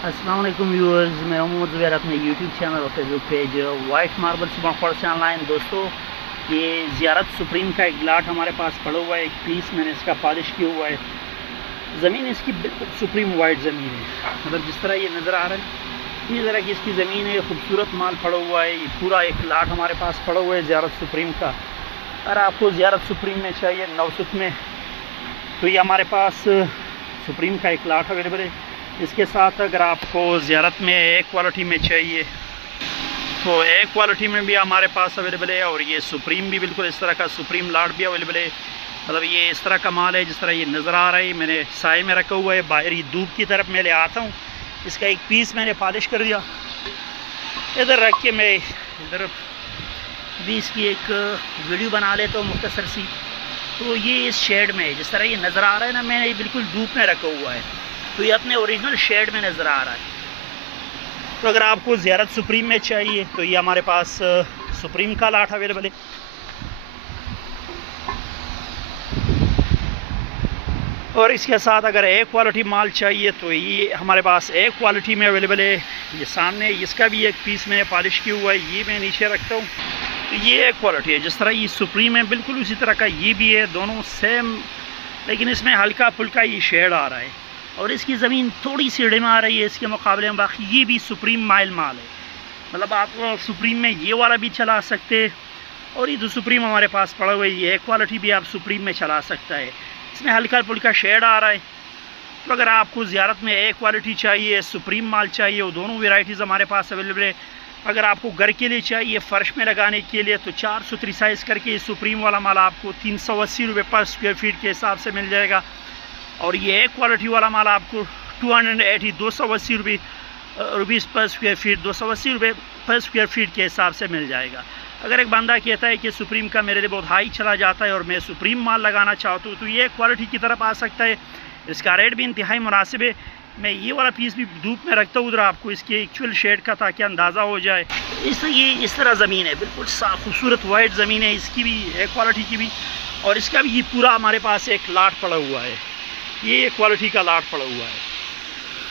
अस्सलाम वालेकुम व्यूअर्स, मैं मोहम्मद ज़ुबैर अपने यूट्यूब चैनल और फेसबुक पेज वाइट मार्बल सुबह से ऑनलाइन। दोस्तों, ये ज़ियारत सुप्रीम का एक लाट हमारे पास पड़ा हुआ है, एक पीस मैंने इसका पॉलिश किया हुआ है। ज़मीन इसकी बिल्कुल सुप्रीम वाइट ज़मीन है, मतलब जिस तरह ये नज़र आ रहा है ये ज़रा कि इसकी ज़मीन है, खूबसूरत माल पड़ा हुआ है। ये पूरा एक लाट हमारे पास पड़ा हुआ है ज़ियारत सुप्रीम का। अगर आपको ज़ियारत सुप्रीम में चाहिए नौसुत में, तो ये हमारे पास सुप्रीम का एक लाट अवेलेबल है। इसके साथ अगर आपको ज़ियारत में ए क्वालिटी में चाहिए तो ए क्वालिटी में भी हमारे पास अवेलेबल है, और ये सुप्रीम भी बिल्कुल इस तरह का सुप्रीम लाट भी अवेलेबल है। मतलब ये इस तरह का माल है जिस तरह ये नज़र आ रहा है। मैंने साए में रखा हुआ है, बाहर ही धूप की तरफ मैं ले आता हूँ। इसका एक पीस मैंने पॉलिश कर दिया, इधर रख के मैं इधर भी इसकी एक वीडियो बना लेता हूँ मुख्तसर सी। तो ये इस शेड में है, जिस तरह ये नज़र आ रहा है ना, मैंने ये बिल्कुल धूप में रखा हुआ है, तो ये अपने ओरिजिनल शेड में नज़र आ रहा है। तो अगर आपको ज़ियारत सुप्रीम में चाहिए तो ये हमारे पास सुप्रीम का लाट अवेलेबल है। और इसके साथ अगर ए क्वालिटी माल चाहिए तो ये हमारे पास ए क्वालिटी में अवेलेबल है। ये सामने इसका भी एक पीस मैंने पॉलिश किया हुआ है, ये मैं नीचे रखता हूँ। तो ये ए क्वालिटी है, जिस तरह ये सुप्रीम है बिल्कुल उसी तरह का ये भी है, दोनों सेम, लेकिन इसमें हल्का फुल्का ये शेड आ रहा है और इसकी ज़मीन थोड़ी सी डिम आ रही है इसके मुकाबले में। बाकी ये भी सुप्रीम माइल माल है, मतलब आप सुप्रीम में ये वाला भी चला सकते हैं, और ये जो सुप्रीम हमारे पास पड़ा हुआ है ये क्वालिटी भी आप सुप्रीम में चला सकता है। इसमें हल्का फुल्का शेड आ रहा है। तो अगर आपको ज़ियारत में ए क्वालिटी चाहिए, सुप्रीम माल चाहिए, वो दोनों वेराइटीज़ हमारे पास अवेलेबल है। अगर आपको घर के लिए चाहिए, फ़र्श में लगाने के लिए, तो 4 साइज़ करके ये सुप्रीम वाला माल आपको 380 रुपये पर स्क्वायर फीट के हिसाब से मिल जाएगा। और ये एक क्वालिटी वाला माल आपको 280 रुपीज़ पर स्क्वायर फीट, 280 रुपये पर स्क्वायर फीट के हिसाब से मिल जाएगा। अगर एक बंदा कहता है कि सुप्रीम का मेरे लिए बहुत हाई चला जाता है और मैं सुप्रीम माल लगाना चाहता हूँ, तो ये क्वालिटी की तरफ आ सकता है। इसका रेट भी इंतहाई मुनासिब है। मैं ये वाला पीस भी धूप में रखता हूँ उधर आपको इसके एक्चुअल शेड का, ताकि अंदाज़ा हो जाए। ये इस तरह ज़मीन है, बिल्कुल साफ खूबसूरत वाइट ज़मीन है, इसकी भी ए क्वालिटी की भी, और इसका भी ये पूरा हमारे पास एक लाट पड़ा हुआ है, ये क्वालिटी का लाट पड़ा हुआ है।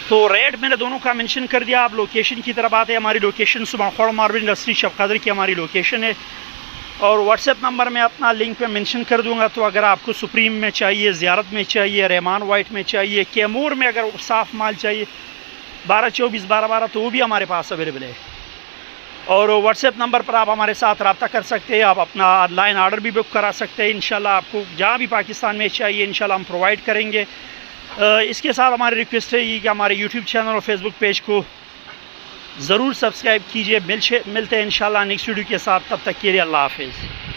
तो रेट मैंने दोनों का मेंशन कर दिया। आप लोकेशन की तरफ आते हैं, हमारी लोकेशन सुबह मार्बल इंडस्ट्री शफकादर की हमारी लोकेशन है, और व्हाट्सएप नंबर मैं अपना लिंक पे मेंशन कर दूंगा। तो अगर आपको सुप्रीम में चाहिए, ज़ियारत में चाहिए, रहमान वाइट में चाहिए, कैमूर में अगर साफ़ माल चाहिए 1224 1212, तो वो भी हमारे पास अवेलेबल है। और व्हाट्सएप नंबर पर आप हमारे साथ रब्ता कर सकते हैं, आप अपना ऑनलाइन आर्डर भी बुक करा सकते हैं। इंशाल्लाह आपको जहाँ भी पाकिस्तान में चाहिए इंशाल्लाह हम प्रोवाइड करेंगे। इसके साथ हमारी रिक्वेस्ट है कि हमारे यूट्यूब चैनल और फेसबुक पेज को ज़रूर सब्सक्राइब कीजिए। मिलते हैं इंशाल्लाह नेक्स्ट वीडियो के साथ, तब तक के लिए अल्लाह हाफिज़।